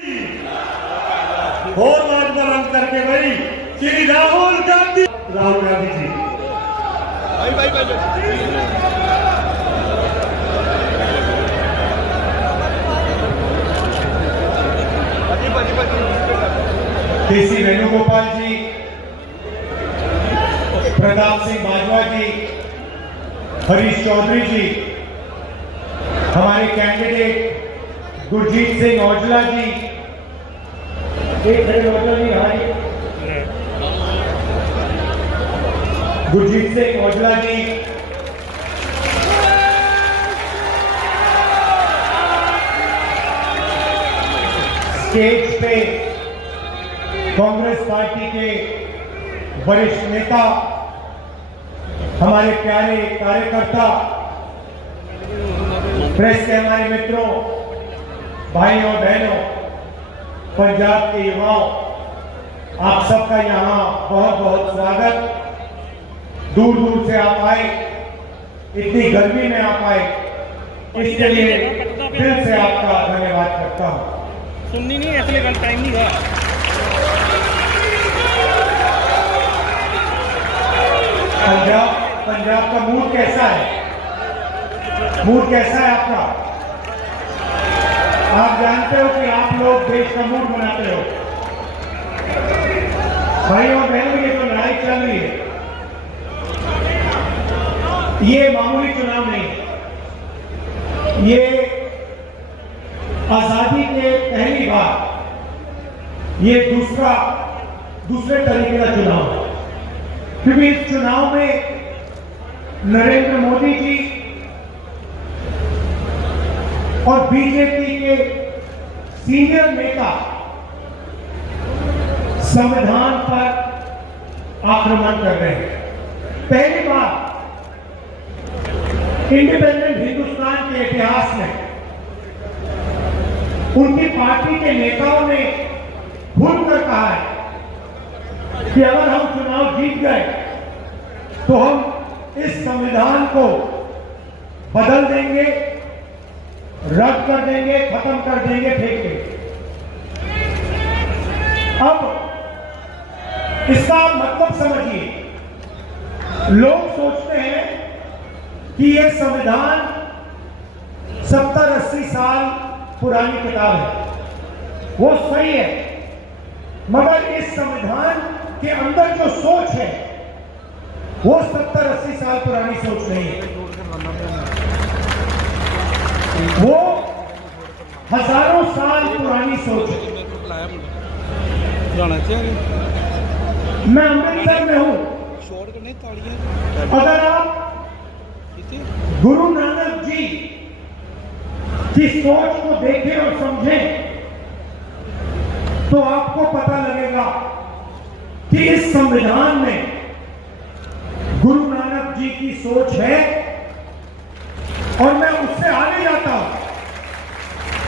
और बात बुलंद करके भाई श्री राहुल गांधी जी केसी वेणुगोपाल जी, प्रताप सिंह बाजवा जी, हरीश चौधरी जी, हमारे कैंडिडेट गुरजीत सिंह औजला जी, गुरजीत सिंह औजला जी, स्टेज पे कांग्रेस पार्टी के वरिष्ठ नेता, हमारे प्यारे कार्यकर्ता, प्रेस के हमारे मित्रों, भाइयों और बहनों, पंजाब के युवाओं, आप सबका यहाँ बहुत बहुत स्वागत। दूर दूर से आप आए, इतनी गर्मी में आप आए, इसके लिए दिल से आपका धन्यवाद करता हूँ। सुननी नहीं इसलिए टाइम नहीं हुआ। पंजाब का मूड कैसा है? मूड कैसा है आपका? आप जानते हो कि आप लोग देश का मूड बनाते हो। भाइयों और बहनों, ये तो लड़ाई चल रही है, ये मामूली चुनाव नहीं है। ये आजादी के पहली बार ये दूसरे तरीके का चुनाव है, क्योंकि इस चुनाव में नरेंद्र मोदी जी और बीजेपी के सीनियर नेता संविधान पर आक्रमण कर रहे हैं। पहली बार इंडिपेंडेंट हिंदुस्तान के इतिहास में उनकी पार्टी के नेताओं ने खुलकर कहा है कि अगर हम चुनाव जीत गए तो हम इस संविधान को बदल देंगे, रद्द कर देंगे, खत्म कर देंगे, फेंक देंगे। अब इसका मतलब समझिए। लोग सोचते हैं कि यह संविधान 70-80 साल पुरानी किताब है। वो सही है, मगर इस संविधान के अंदर जो सोच है वो 70-80 साल पुरानी सोच नहीं है। वो हजारों साल पुरानी सोच है। मैं अमृतसर में हूं। अगर आप गुरु नानक जी की सोच को देखें और समझें तो आपको पता लगेगा कि इस संविधान में गुरु नानक जी की सोच है। और मैं उससे आगे जाता हूं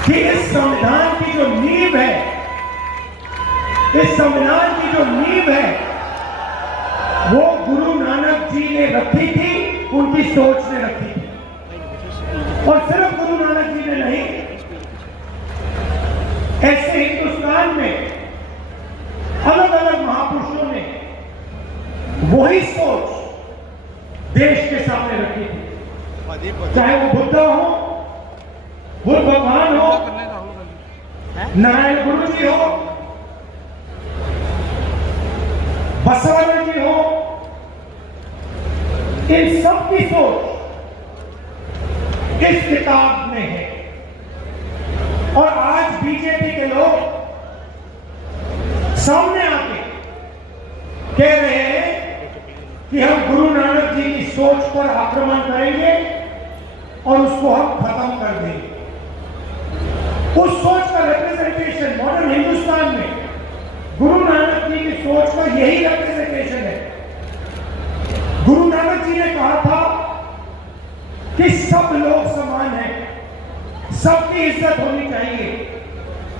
कि इस संविधान की जो नींव है, इस संविधान की जो नींव है वो गुरु नानक जी ने रखी थी, उनकी सोच ने रखी थी। और सिर्फ गुरु नानक जी ने नहीं, ऐसे हिंदुस्तान में अलग अलग महापुरुषों ने वही सोच देश के सामने रखी थी। चाहे वो बुद्ध हो, बुद्ध भगवान हो, नारायण गुरु जी हो, बसवानंद जी हो, इन सब की सोच इस किताब में है। और आज बीजेपी के लोग सामने आके कह रहे हैं कि हम गुरु नानक जी की सोच पर आक्रमण करेंगे और उसको हम खत्म कर देंगे। उस सोच का रिप्रेजेंटेशन मॉडर्न हिंदुस्तान में गुरु नानक जी की सोच का यही रिप्रेजेंटेशन है। गुरु नानक जी ने कहा था कि सब लोग समान हैं, सबकी इज्जत होनी चाहिए,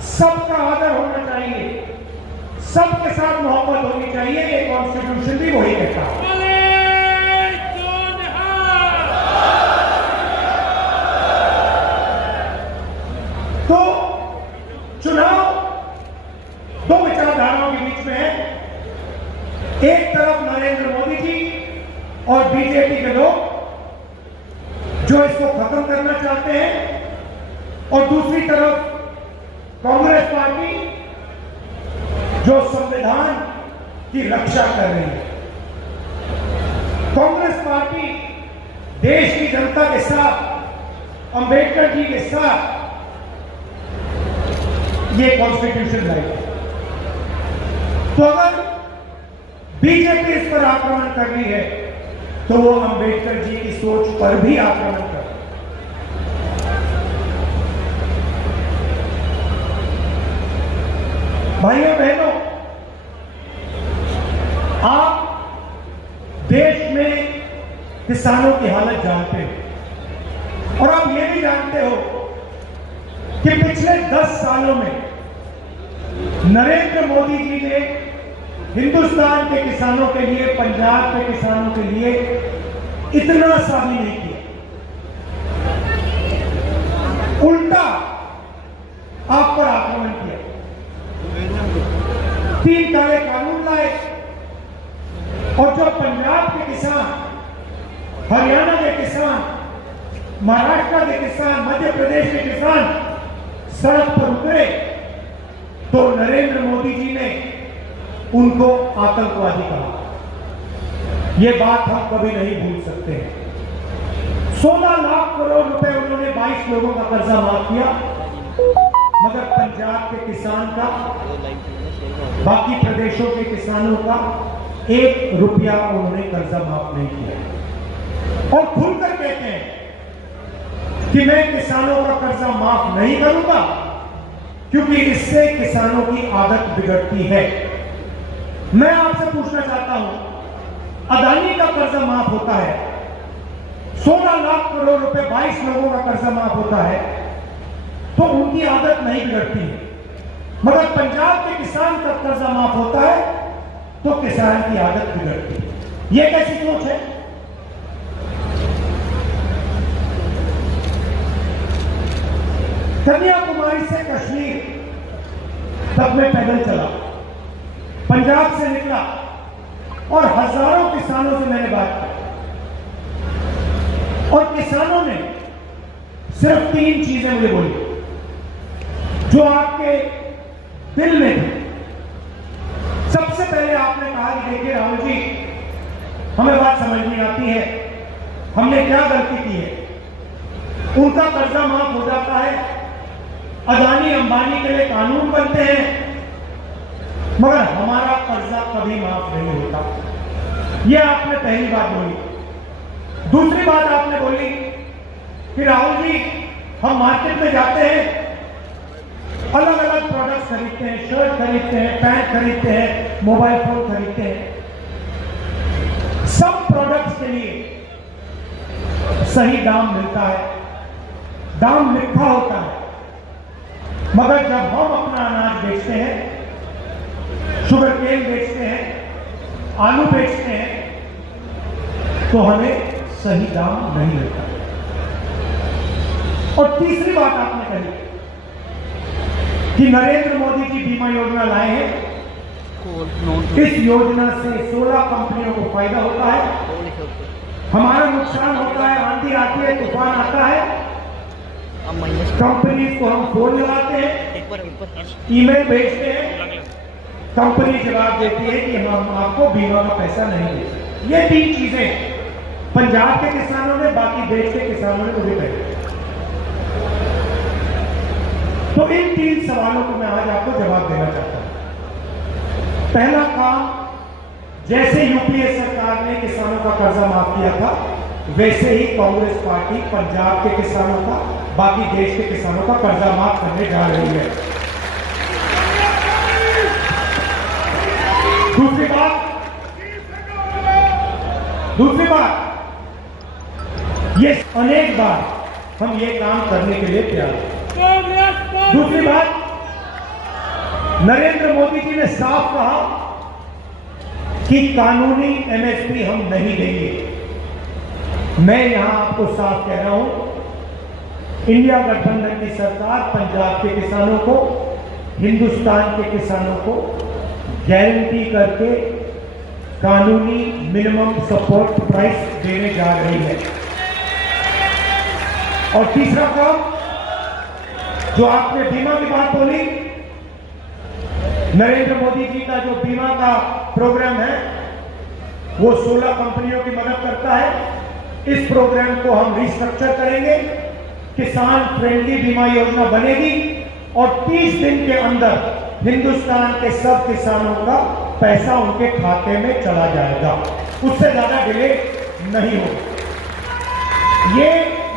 सबका आदर होना चाहिए, सबके साथ मोहब्बत होनी चाहिए। ये कॉन्स्टिट्यूशन भी वही कहता है। तो चुनाव दो विचारधाराओं के बीच में है। एक तरफ नरेंद्र मोदी जी और बीजेपी के लोग जो इसको खत्म करना चाहते हैं, और दूसरी तरफ कांग्रेस पार्टी जो संविधान की रक्षा कर रही है। कांग्रेस पार्टी देश की जनता के साथ, अंबेडकर जी के साथ ये कॉन्स्टिट्यूशन लाई है। तो अगर बीजेपी इस पर आक्रमण कर रही है तो वो अंबेडकर जी की सोच पर भी आक्रमण कर रही है। भाइयों बहनों, आप देश में किसानों की हालत जानते हो, और आप ये भी जानते हो कि पिछले 10 सालों में नरेंद्र मोदी जी ने हिंदुस्तान के किसानों के लिए, पंजाब के किसानों के लिए इतना सा भी नहीं किया। उल्टा आप पर आक्रमण किया। 3 काले कानून लाए, और जो पंजाब के किसान, हरियाणा के किसान, महाराष्ट्र के किसान, मध्य प्रदेश के किसान सड़क पर उतरे तो नरेंद्र मोदी जी ने उनको आतंकवादी कहा। यह बात हम कभी नहीं भूल सकते हैं। 16 लाख करोड़ रुपए उन्होंने 22 लोगों का कर्जा माफ किया, मगर पंजाब के किसान का, बाकी प्रदेशों के किसानों का 1 रुपया उन्होंने कर्जा माफ नहीं किया। और खुलकर कहते हैं कि मैं किसानों का कर्जा माफ नहीं करूंगा क्योंकि इससे किसानों की आदत बिगड़ती है। मैं आपसे पूछना चाहता हूं, अदानी का कर्जा माफ होता है, 16 लाख करोड़ रुपए 22 लोगों का कर्जा माफ होता है, तो उनकी आदत नहीं बिगड़ती है, मगर पंजाब के किसान का कर्जा माफ होता है तो किसान की आदत बिगड़ती है। यह कैसी सोच है? कन्याकुमारी से कश्मीर तक में पैदल चला, पंजाब से निकला, और हजारों किसानों से मैंने बात की, और किसानों ने सिर्फ 3 चीजें मुझे बोली जो आपके दिल में थी। सबसे पहले आपने कहा कि देखिए राहुल जी, हमें बात समझ नहीं आती है, हमने क्या गलती की है। उनका कर्जा माफ हो जाता है, अदानी अंबानी के लिए कानून बनते हैं, मगर हमारा कर्जा कभी माफ नहीं होता। यह आपने पहली बात बोली। दूसरी बात आपने बोली कि राहुल जी, हम मार्केट में जाते हैं, अलग अलग प्रोडक्ट्स खरीदते हैं, शर्ट खरीदते हैं, पैंट खरीदते हैं, मोबाइल फोन खरीदते हैं, सब प्रोडक्ट्स के लिए सही दाम मिलता है, दाम लिखा होता है, मगर जब हम अपना अनाज बेचते हैं, शुगर केन बेचते हैं, आलू बेचते हैं, तो हमें सही दाम नहीं मिलता। और तीसरी बात आपने कही कि नरेंद्र मोदी जी बीमा योजना लाए हैं, इस योजना से 16 कंपनियों को फायदा होता है, हमारा नुकसान होता है, आंधी आती है, तूफान आता है, कंपनी को हम फोन लगाते हैं, ईमेल भेजते हैं, कंपनी जवाब देती है कि हम आपको बीमा का पैसा नहीं दे सकते। ये 3 चीजें पंजाब के किसानों ने, बाकी देश के किसानों ने मुझे कही। तो इन 3 सवालों को मैं आज आपको जवाब देना चाहता हूं। पहला काम, जैसे यूपीए सरकार ने किसानों का कर्जा माफ किया था, वैसे ही कांग्रेस पार्टी पंजाब के किसानों का, बाकी देश के किसानों का कर्जा माफ करने जा रही है। दूसरी बात, ये अनेक बार हम ये काम करने के लिए तैयार हैं। दूसरी बात, नरेंद्र मोदी जी ने साफ कहा कि कानूनी एमएसपी हम नहीं देंगे। मैं यहां आपको साफ कह रहा हूं, इंडिया गठबंधन की सरकार पंजाब के किसानों को हिंदुस्तान के किसानों को गारंटी करके कानूनी मिनिमम सपोर्ट प्राइस देने जा रही है। और तीसरा काम, जो आपने बीमा की बात बोली, नरेंद्र मोदी जी का जो बीमा का प्रोग्राम है वो 16 कंपनियों की मदद करता है। इस प्रोग्राम को हम रिस्ट्रक्चर करेंगे, किसान फ्रेंडली बीमा योजना बनेगी और 30 दिन के अंदर हिंदुस्तान के सब किसानों का पैसा उनके खाते में चला जाएगा। उससे ज्यादा डिले नहीं होगा।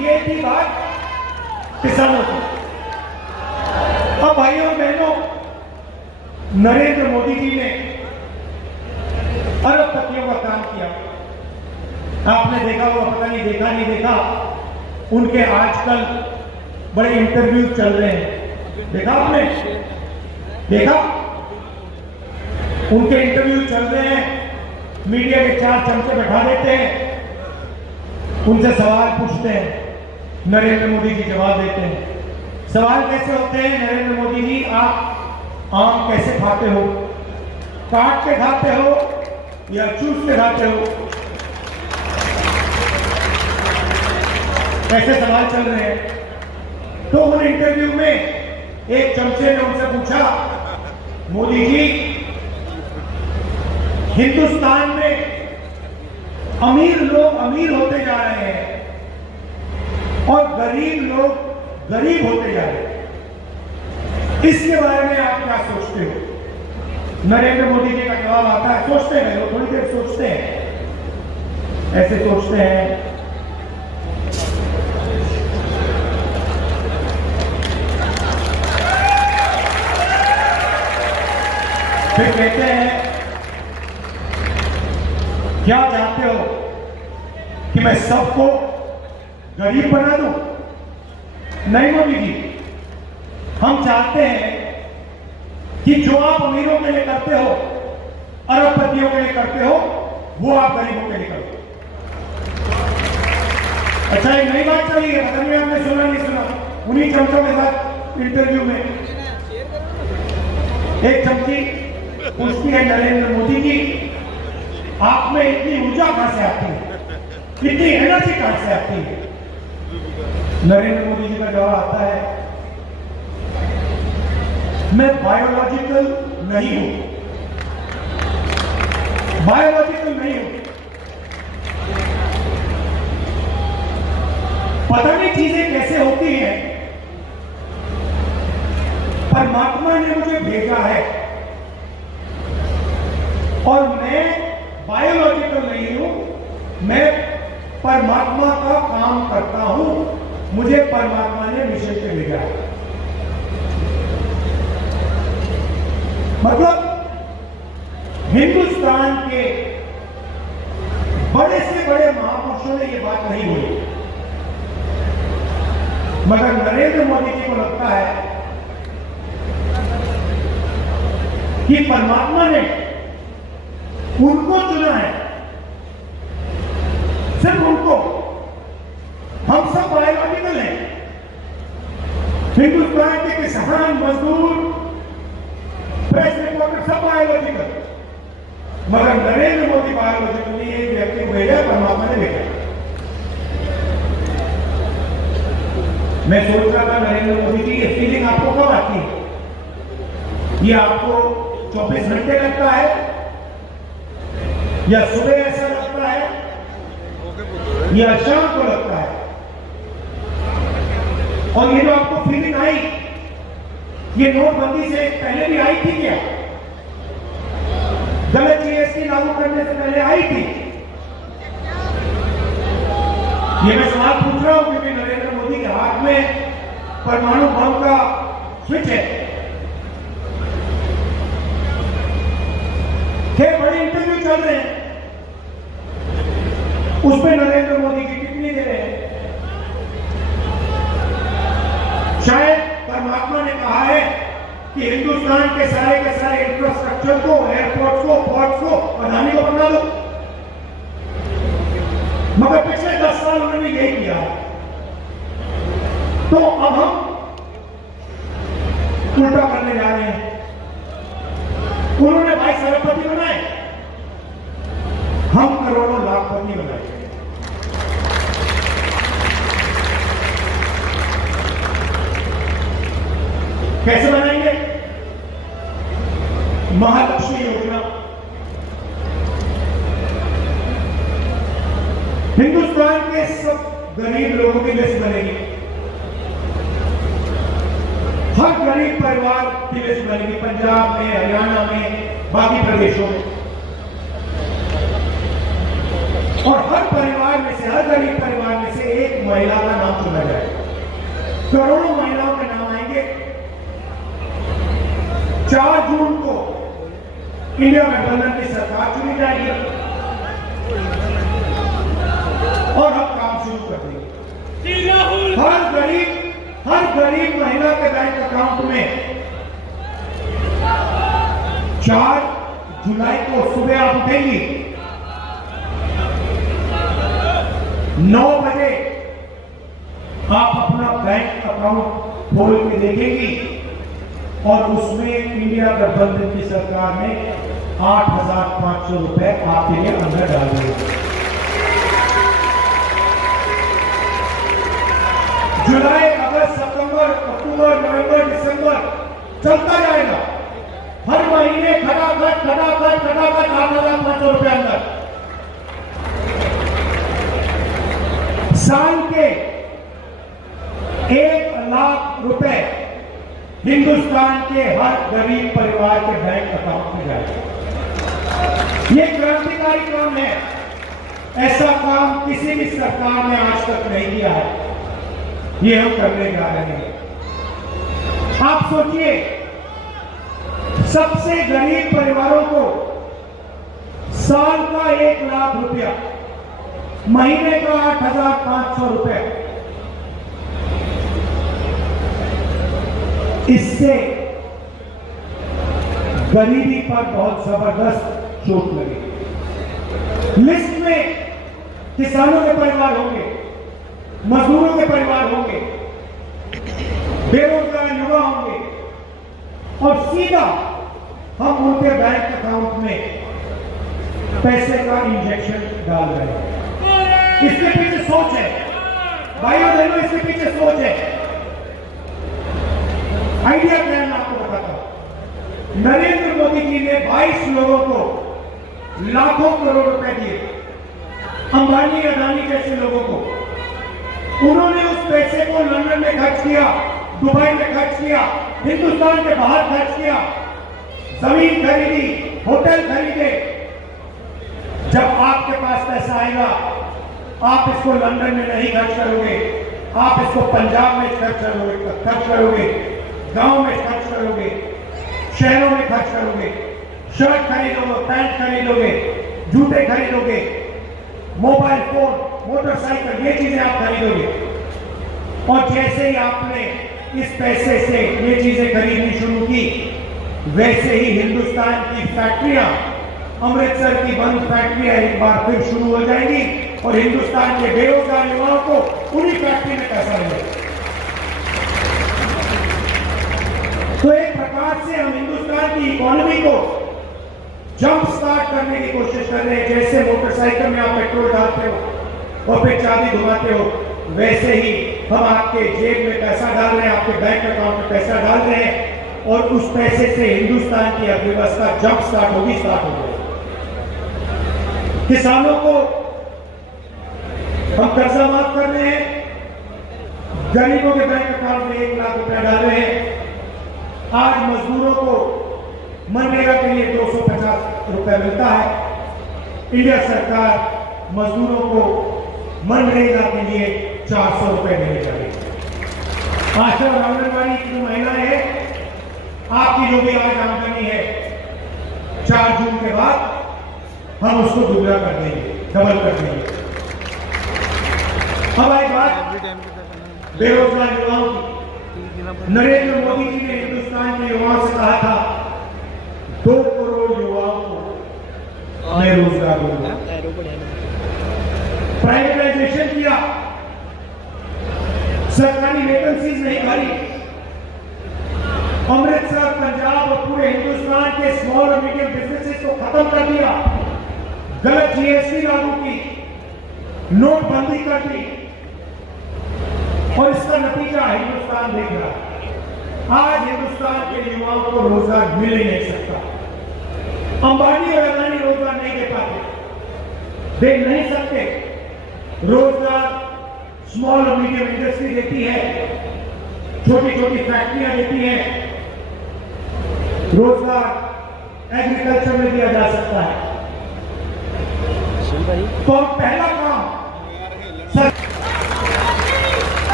ये थी बात किसानों की। अब भाइयों और बहनों, नरेंद्र मोदी जी ने अरबपतियों का काम किया। आपने देखा होगा, पता नहीं देखा नहीं देखा, उनके आजकल बड़े इंटरव्यू चल रहे हैं। देखा आपने? देखा? उनके इंटरव्यू चल रहे हैं, मीडिया के 4 चमचे बैठा देते हैं, उनसे सवाल पूछते हैं, नरेंद्र मोदी जी जवाब देते हैं। सवाल कैसे होते हैं? नरेंद्र मोदी जी, आप आम कैसे खाते हो? काट के खाते हो या चूस के खाते हो? ऐसे सवाल चल रहे हैं। तो उन इंटरव्यू में एक चमचे ने उनसे पूछा, मोदी जी, हिंदुस्तान में अमीर लोग अमीर होते जा रहे हैं और गरीब लोग गरीब होते जा रहे हैं, इसके बारे में आप क्या सोचते हो? नरेंद्र मोदी जी का जवाब आता है, सोचते हैं, वो थोड़ी देर सोचते हैं, ऐसे सोचते हैं, फिर कहते हैं, क्या चाहते हो कि मैं सबको गरीब बना दूं? नहीं मोदी जी, हम चाहते हैं कि जो आप अमीरों के लिए करते हो, अरबपतियों के लिए करते हो, वो आप गरीबों के लिए करो। अच्छा, एक नई बात चली है, पता नहीं आपने सुना नहीं सुना, उन्हीं चमचों के साथ इंटरव्यू में एक चमची पूछती है, नरेंद्र मोदी जी, आप में इतनी ऊर्जा कहां से आती है, इतनी एनर्जी कहां से आती है? नरेंद्र मोदी जी का जवाब आता है, मैं बायोलॉजिकल नहीं हूं, बायोलॉजिकल नहीं हूं, पता नहीं चीजें कैसे होती हैं, परमात्मा ने मुझे भेजा है और मैं बायोलॉजिकल नहीं हूं, मैं परमात्मा का काम करता हूं, मुझे परमात्मा ने मिशन पे भेजा है। मतलब हिंदुस्तान के बड़े से बड़े महापुरुषों ने यह बात नहीं बोली, मगर नरेंद्र मोदी जी को लगता है कि परमात्मा ने उनको चुना है, सिर्फ उनको। हम सब बायोलॉजिकल हैं, हिंदुस्तान के किसान, मजदूर, प्रेस रिपोर्टर सब बायोलॉजिकल, मगर नरेंद्र मोदी बायोलॉजिकल नहीं, एक व्यक्ति को भेजा, परमात्मा ने भेजा। मैं सोच रहा था, नरेंद्र मोदी जी, ये फीलिंग आपको कब आती है? ये आपको 24 घंटे लगता है या सुबह ऐसा लगता है या शाम को लगता है? और ये जो आपको फीलिंग आई, ये नोटबंदी से पहले भी आई थी क्या? गलत जीएसटी लागू करने से पहले आई थी? ये मैं सवाल पूछ रहा हूं क्योंकि नरेंद्र मोदी के हाथ में परमाणु बम का स्विच है। बड़े इंटरव्यू चल रहे हैं, उसमें नरेंद्र मोदी की टिप्पणी दे रहे हैं। शायद परमात्मा ने कहा है कि हिंदुस्तान के सारे इंफ्रास्ट्रक्चर को, एयरपोर्ट को, पोर्ट्स को, अदानी को बना दो, मगर पिछले 10 साल उन्होंने यही किया। तो अब हम उल्टा करने जा रहे हैं। उन्होंने 22 अरबपति बनाए, हम करोड़ों लाखपति बनाए। कैसे बनाएंगे? महालक्ष्मी योजना, हिंदुस्तान के सब गरीब लोगों की लिस्ट बनेगी, हर गरीब परिवार की लिस्ट बनेगी, पंजाब में, हरियाणा में, बाकी प्रदेशों में, और हर परिवार में से, हर गरीब परिवार में से एक महिला का नाम चुना जाएगा। करोड़ों महिलाओं के नाम आएंगे। 4 जून को इंडिया गठबंधन की सरकार चुनी जाएगी और हम काम शुरू कर देंगे। हर गरीब महिला के बैंक अकाउंट में 4 जुलाई को सुबह आप उठेंगी, 9 बजे आप अपना बैंक अकाउंट खोल के देखेंगी और उसमें इंडिया गठबंधन की सरकार ने 8,500 रुपए आपके लिए अंदर डाल दिए। जुलाई, अगस्त, सितंबर, अक्टूबर, नवंबर, दिसंबर चलता जाएगा। हर महीने खटाखट 8,500 रुपए अंदर। साल के 1 लाख रुपए हिंदुस्तान के हर गरीब परिवार के बैंक अकाउंट में जाएगा। ये क्रांतिकारी काम है। ऐसा काम किसी भी सरकार ने आज तक नहीं किया है। ये हम करने जा रहे हैं। आप सोचिए, सबसे गरीब परिवारों को साल का 1 लाख रुपया, महीने का 8,500 रुपए, इससे गरीबी पर बहुत जबरदस्त चोट लगेगी। लिस्ट में किसानों के परिवार होंगे, मजदूरों के परिवार होंगे, बेरोजगार युवा होंगे और सीधा हम उनके बैंक अकाउंट में पैसे का इंजेक्शन डाल रहे हैं। इसके पीछे सोच है भाइयों बहनों, इसके पीछे सोच है। आइडिया क्या है मैं आपको बताता हूं। नरेंद्र मोदी जी ने 22 लोगों को लाखों करोड़ रुपए दिए, अंबानी अदानी जैसे लोगों को। उन्होंने उस पैसे को लंदन में खर्च किया, दुबई में खर्च किया, हिंदुस्तान के बाहर खर्च किया, जमीन खरीदी, होटल खरीदे। जब आपके पास पैसा आएगा, आप इसको लंदन में नहीं खर्च करोगे, आप इसको पंजाब में खर्च करोगे, गांव में खर्च करोगे, शहरों में खर्च करोगे, शर्ट खरीदोगे, पैंट खरीदोगे, जूते खरीदोगे, मोबाइल फोन, मोटरसाइकिल, ये चीजें आप खरीदोगे। और जैसे ही आपने इस पैसे से ये चीजें खरीदनी शुरू की, वैसे ही हिंदुस्तान की फैक्ट्रियां, अमृतसर की बंद फैक्ट्रियां एक बार फिर शुरू हो जाएंगी और हिंदुस्तान के बेरोजगार युवाओं को उन्हीं फैक्ट्री में पैसा मिलेगा। तो एक प्रकार से हम हिंदुस्तान की इकोनॉमी को जंप स्टार्ट करने की कोशिश कर रहे हैं। जैसे मोटरसाइकिल में आप पेट्रोल डालते हो और फिर चाबी घुमाते हो, वैसे ही हम आपके जेब में पैसा डाल रहे हैं, आपके बैंक अकाउंट में पैसा डाल रहे हैं और उस पैसे से हिंदुस्तान की अर्थव्यवस्था जंप स्टार्ट होगी। किसानों को हम कर्जा माफ कर रहे हैं, गरीबों के बैंक अकाउंट में 1 लाख रुपया डाल रहे हैं। आज मजदूरों को मनरेगा के लिए 250 रुपए मिलता है। इंडिया सरकार मजदूरों को मनरेगा के लिए 400 रुपए देने जा रही है। आशा और आंगनबाड़ी की महिलाएं हैं, आपकी जो भी आज आमदनी है, 4 जून के बाद हम उसको दुगना कर देंगे, डबल कर देंगे। अब आई बात बेरोजगार युवाओं की। नरेंद्र मोदी जी ने हिंदुस्तान के युवाओं से कहा था 2 करोड़ युवाओं को मैं रोजगार दूंगा। प्राइवेटाइजेशन किया, सरकारी वैकेंसीज नहीं भरी अमृतसर, पंजाब और पूरे हिंदुस्तान के स्मॉल और मीडियम बिजनेसेस को खत्म कर दिया, गलत जीएसटी लागू की, नोटबंदी कर दी और इसका नतीजा हिंदुस्तान देख रहा है। आज हिंदुस्तान के युवाओं को रोजगार मिल ही नहीं सकता। अंबानी और अदानी रोजगार नहीं दे पाते, दे नहीं सकते। रोजगार स्मॉल और मीडियम इंडस्ट्री देती है, छोटी छोटी फैक्ट्रियां देती हैं, रोजगार एग्रीकल्चर में दिया जा सकता है। तो पहला काम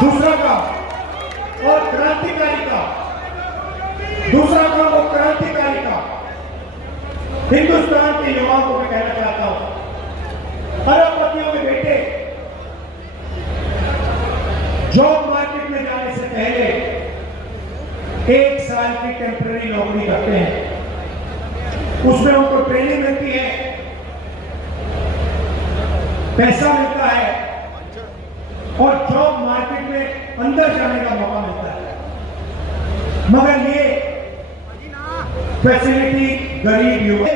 दूसरा काम और क्रांतिकारी का, दूसरा काम और क्रांतिकारी का हिंदुस्तान के युवाओं को मैं कहना चाहता हूं, अरबपतियों के बेटे जॉब मार्केट में जाने से पहले 1 साल की टेम्पररी नौकरी करते हैं, उसमें उनको ट्रेनिंग मिलती है, पैसा मिलता है और जॉब मार्केट में अंदर जाने का मौका मिलता है। मगर ये फैसिलिटी गरीब युवा,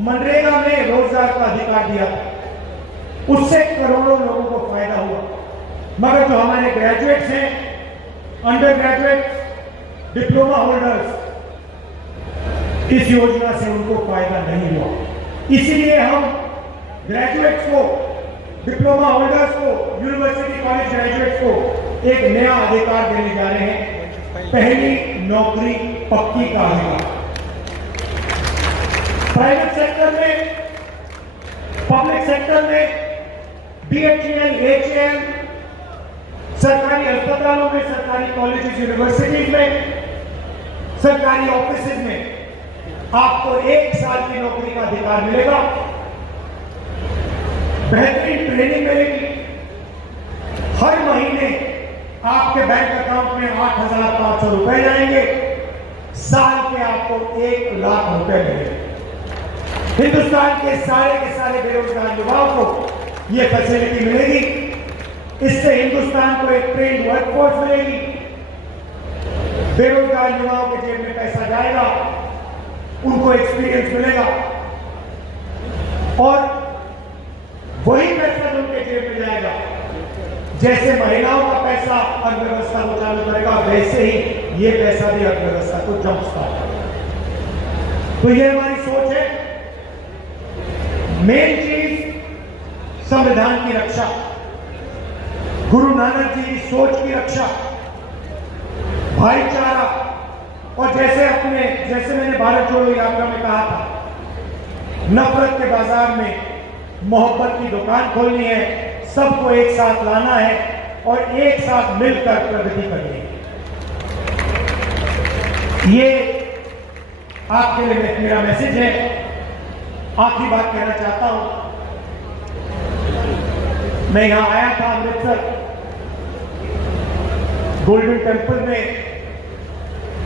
मनरेगा में रोजगार का अधिकार दिया था, उससे करोड़ों लोगों को फायदा हुआ। मगर जो हमारे ग्रेजुएट्स हैं, अंडर ग्रेजुएट, डिप्लोमा होल्डर्स, इस योजना से उनको फायदा नहीं हुआ। इसीलिए हम ग्रेजुएट्स को, डिप्लोमा होल्डर्स को, यूनिवर्सिटी कॉलेज ग्रेजुएट्स को एक नया अधिकार देने जा रहे हैं, पहली नौकरी पक्की का अधिकार। प्राइवेट सेक्टर में, पब्लिक सेक्टर में, बीएचईएल, एचईएल, सरकारी अस्पतालों में, सरकारी कॉलेजेस, यूनिवर्सिटीज में, सरकारी ऑफिसेज में आपको 1 साल की नौकरी का अधिकार मिलेगा, बेहतरीन ट्रेनिंग मिलेगी, हर महीने आपके बैंक अकाउंट में 8,500 रुपए जाएंगे, साल के आपको 1 लाख रुपए मिलेंगे। हिंदुस्तान के सारे बेरोजगार युवाओं को यह फैसिलिटी मिलेगी। इससे हिंदुस्तान को एक ट्रेंड वर्कफोर्स मिलेगी, बेरोजगार युवाओं के जेब में पैसा जाएगा, उनको एक्सपीरियंस मिलेगा और वही पैसा उनके जेब में जाएगा। जैसे महिलाओं का पैसा अर्थव्यवस्था को चालू करेगा, वैसे ही ये पैसा भी अर्थव्यवस्था को जंप स्टार्ट करेगा। तो ये हमारी सोच है। मेन चीज संविधान की रक्षा, गुरु नानक जी की सोच की रक्षा, भाईचारा और जैसे मैंने भारत जोड़ो यात्रा में कहा था, नफरत के बाजार में मोहब्बत की दुकान खोलनी है, सबको एक साथ लाना है और एक साथ मिलकर प्रगति करनी है। ये आपके लिए मेरा मैसेज है। आखिरी बात कहना चाहता हूं, मैं यहां आया था अमृतसर, गोल्डन टेम्पल में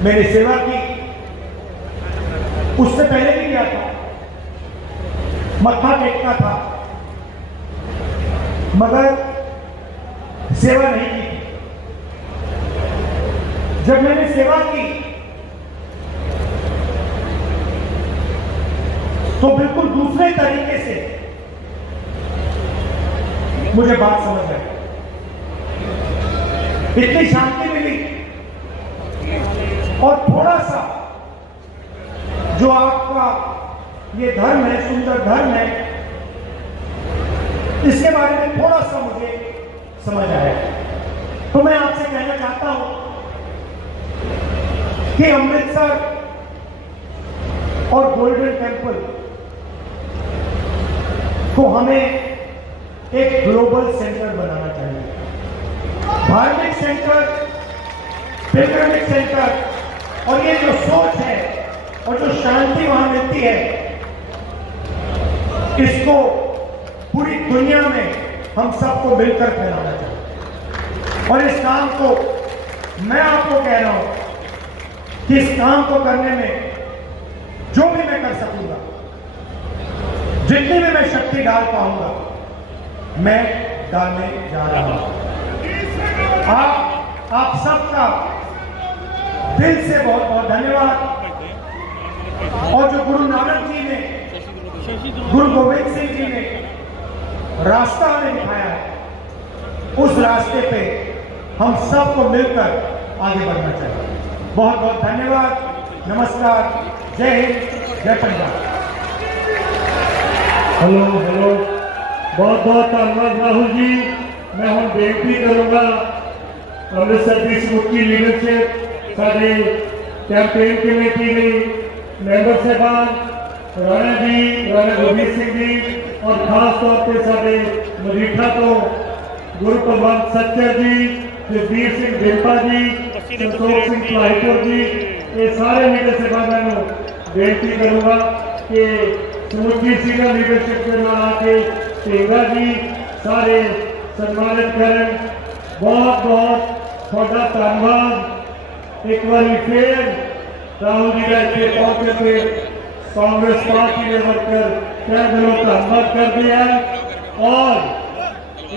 मैंने सेवा की, उससे पहले भी किया था, मत्था टेकना था, मगर सेवा नहीं की। जब मैंने सेवा की तो बिल्कुल दूसरे तरीके से मुझे बात समझ आई, इतनी शांति मिली और थोड़ा सा जो आपका ये धर्म है, सुंदर धर्म है, इसके बारे में थोड़ा सा मुझे समझ आया। तो मैं आपसे कहना चाहता हूं कि अमृतसर और गोल्डन टेम्पल को हमें एक ग्लोबल सेंटर बनाना चाहिए। धार्मिक सेंटर, पिलग्रिमेज सेंटर और ये जो सोच है और जो शांति वहां मिलती है, इसको पूरी दुनिया में हम सबको मिलकर फैलाना चाहिए। और इस काम को मैं आपको कह रहा हूं कि इस काम को करने में जो भी मैं कर सकूंगा, जितनी भी मैं शक्ति डाल पाऊंगा, मैं डालने जा रहा हूं। आप सबका दिल से बहुत बहुत धन्यवाद। और जो गुरु नानक जी ने, गुरु गोविंद सिंह जी ने रास्ता हमें दिखाया है, उस रास्ते पे हम सबको मिलकर आगे बढ़ना चाहिए। बहुत बहुत धन्यवाद। नमस्कार। जय हिंद, जय पंजाब। हेलो हेलो, बहुत बहुत धन्यवाद राहुल जी। मैं हम बेनती करूंगा अमृतसर की समूची लीडरशिप, सारे कैंपेन कमेटी ने मैंबर साहबान, राणा जी, राणा गुरमीत सिंह जी, और खास तौर पर सारे मजीठा तो गुरु भगवंत सच्चर जी, जसबीर सिंह देवता जी, संतोष सिंह लाहिपुर जी, ये सारे लीडर साहबान बेनती करूंगा कि समूची सीनियर लीडरशिप के नाल आके ढेंगा जी सारे सम्मानित करें। बहुत बहुत थोड़ा धन्यवाद। एक बार फिर राहुल जी का इतने पहुंचे हुए कांग्रेस पार्टी के वर्कर तय दिलों धन्यवाद करते हैं और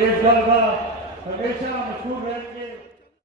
इस दल का हमेशा मशहूर रहेंगे।